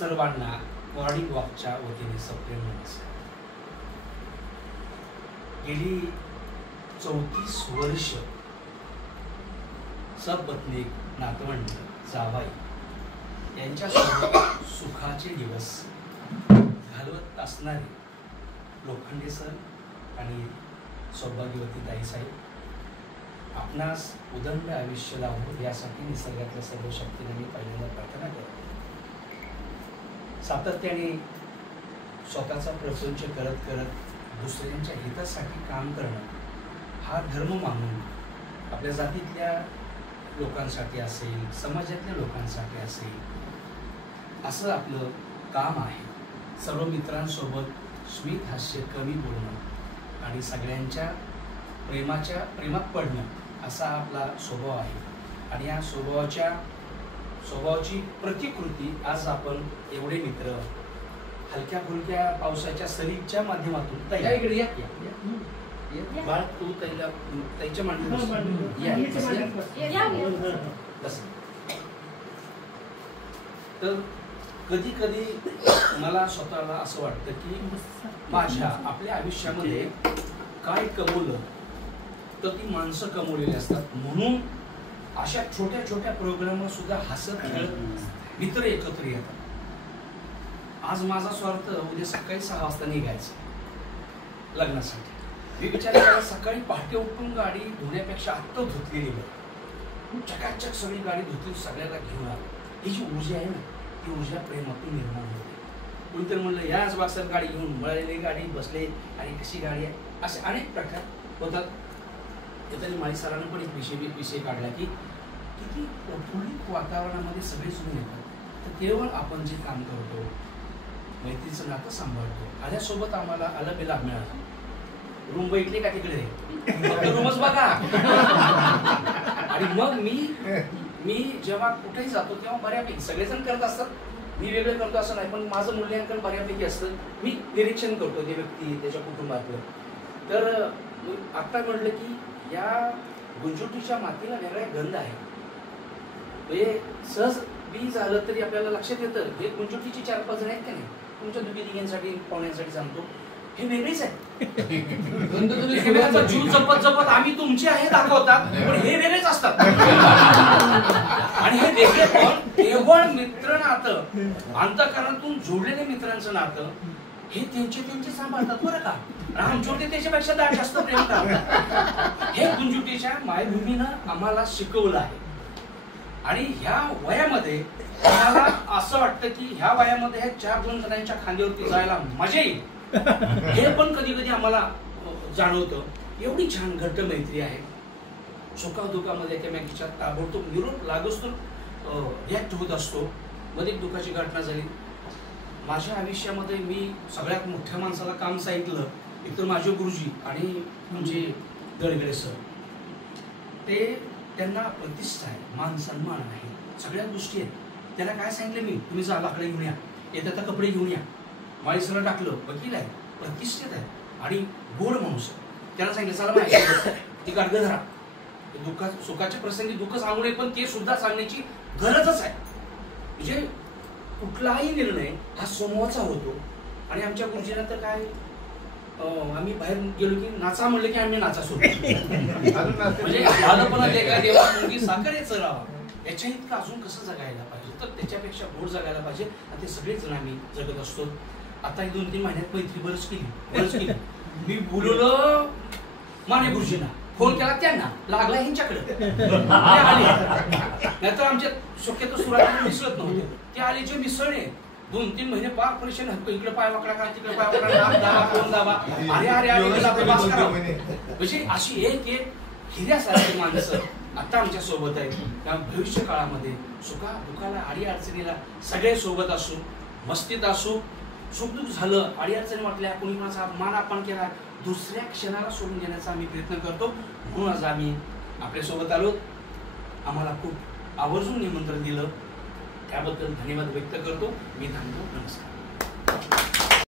सर्वांना मॉर्निंग वॉकच्या वतीने सप्रेम नमस्कार. गेली 34 वर्ष सबपत्नीक, नातवंड, जावाई यांच्यासोबत सुखाचे दिवस घालवत असणारे लोखंडे सर आणि सौभाग्यवती ताईसाहेब आपणास उदंड आयुष्य लाभो यासाठी निसर्गातल्या सर्व शक्तीने मी पहिल्यांदा प्रार्थना करतो. सातत्याने स्वतःचा प्रपंच करत करत दुसऱ्यांच्या हितासाठी काम करणं हा धर्म मानून आपल्या जातीतल्या लोकांसाठी असेल, समाजातल्या लोकांसाठी असेल, असं आपलं काम आहे. सर्व मित्रांसोबत स्मित हास्य कमी बोलणं आणि सगळ्यांच्या प्रेमात पडणं असा आपला स्वभाव आहे. आणि या स्वभावाची प्रतिकृती आज आपण एवढे मित्र हलक्या फुलक्या पावसाच्या सरीच्या माध्यमातून इकडे या बाळ, तू ताईच्या तर कधी कधी मला स्वतःला असं वाटतं की माझ्या आपल्या आयुष्यामध्ये काय कमवलं तर ती माणसं कमवलेली असतात. म्हणून अशा छोट्या छोट्या प्रोग्रामवर सुद्धा हसत खेळत मित्र एकत्र येतात. आज माझा स्वार्थ उद्या सकाळी 6 वाजता निघायचं लग्नासाठी. मी विचार केला सकाळी पहाटे उठून गाडी धुण्यापेक्षा आत्ता धुतलेली बरं. चकाचक सगळी गाडी धुतली, सगळ्याला घेऊन आलो. ही जी ऊर्जा आहे ना, ती ऊर्जा प्रेमातून निर्माण होते. कोणीतरी म्हणलं याच वाजता गाडी घेऊन मळलेली गाडी बसले आणि कशी गाडी आहे, असे अनेक प्रकार होतात. त्यातल्या माळी सरांना पण एक विषय काढला की किती प्रफुल्लित वातावरणामध्ये सगळे सुरू येतात. तर केवळ आपण जे काम करतो, मैत्रीचं नातं सांभाळतो, आल्यासोबत आम्हाला आला मिळाला. रूम बैठले का तिकडे रूमच बघा. आणि मग मी जेव्हा कुठेही जातो तेव्हा बऱ्यापैकी सगळेजण करत असतात, मी वेगळं करतो असं नाही, पण माझं मूल्यांकन बऱ्यापैकी असतं. मी निरीक्षण करतो ते व्यक्ती, त्याच्या कुटुंबातलं. तर आता म्हटलं की या गुंजुटीच्या मातीला वेगळा गंध आहे. म्हणजे सहज बी झालं तरी आपल्याला लक्षात येतं हे गुंजुटीची 4-5 जण आहेत का नाही, तुमच्या दुगी-तिघांसाठी पाहुण्यांसाठी सांगतो, हे वेगळीच आहे. जीव जपत जपत आम्ही तुमचे आहे दाखवतात, पण हे वेगळेच असतात. आणि हे वेगळे पण केवळ मित्र नातं, अंतःकरणातून जोडलेले मित्रांचं नातं हे त्यांचे सांभाळतात बरं का. आमच्यावरती त्याच्यापेक्षा जास्त प्रेम करतात. हे गुंजुटीच्या मायभूमीनं आम्हाला शिकवलं आहे. आणि ह्या वयामध्ये आम्हाला असं वाटतं की ह्या वयामध्ये ह्या 4-2 जणांच्या खांद्यावरती जायला मजा येईल. हे पण कधी कधी आम्हाला जाणवतं. एवढी छान घट्ट मैत्री आहे. सुखादुखामध्ये एकमेकीच्या ताबडतोब निरोप लागोस तर रिॲक्ट होत असतो. मध्ये एक दुःखाची घटना झाली माझ्या आयुष्यामध्ये. मी सगळ्यात मोठ्या माणसाला काम सांगितलं, एक तर माझे गुरुजी आणि म्हणजे दळगडे सर. ते त्यांना प्रतिष्ठा आहे, मान सन्मान आहे, सगळ्या गोष्टी आहेत. त्यांना काय सांगितलं मी, तुम्ही जा लाकडे घेऊन या, येतात कपडे घेऊन या. माळीसरला टाकलं, वकील आहे, प्रतिष्ठित आहे आणि गोड माणूस आहे. त्यांना सांगितलं चला माहिती ती गाडगं धरा. सुखाच्या प्रसंगी दुःख सांगू नये, पण ते सुद्धा सांगण्याची गरजच आहे. म्हणजे कुठलाही निर्णय हा समूहाचा होतो. आणि आमच्या गुरुजींना तर काय, आम्ही बाहेर गेलो की नाचा म्हणलं की आम्ही नाचा सुरू. म्हणजे बालपणा लेका देवा मुंगी साखरेचं राहा, याच्या इतकं अजून कसं जगायला पाहिजे, तर त्याच्यापेक्षा गोड जगायला पाहिजे. आणि ते सगळेच जण आम्ही जगत असतो. आता 2-3 महिन्यात मैत्री बरंच केली. मी बोलवलं माने गुरुजींना, फोन केला त्यांना, लागला ह्यांच्याकडे. नाहीतर आमच्या शक्यतो सुरुवातीला मिसळत नव्हते. ते आले जे मिसळले 2-3 महिने पार परेशान होतो. इकडे पाय वाकडा करा, तिकडे पाय वाकडा, फोन दाबा, म्हणजे अशी एक हिऱ्यासारखी माणसं आता आमच्या सोबत आहेत. त्या भविष्य काळामध्ये सुखा दुखाला अडी अडचणीला सगळे सोबत असू, मस्तीत असू, सुखदुःख झालं, अडी अडचणी वाटल्या, कोणी कोणाचा मान अपमान केला, दुसऱ्या क्षणाला सोडून देण्याचा आम्ही प्रयत्न करतो. म्हणून आज आम्ही आपल्यासोबत आलो. आम्हाला खूप आवर्जून निमंत्रण दिलं त्याबद्दल धन्यवाद व्यक्त करतो. मी थांबतो. नमस्कार.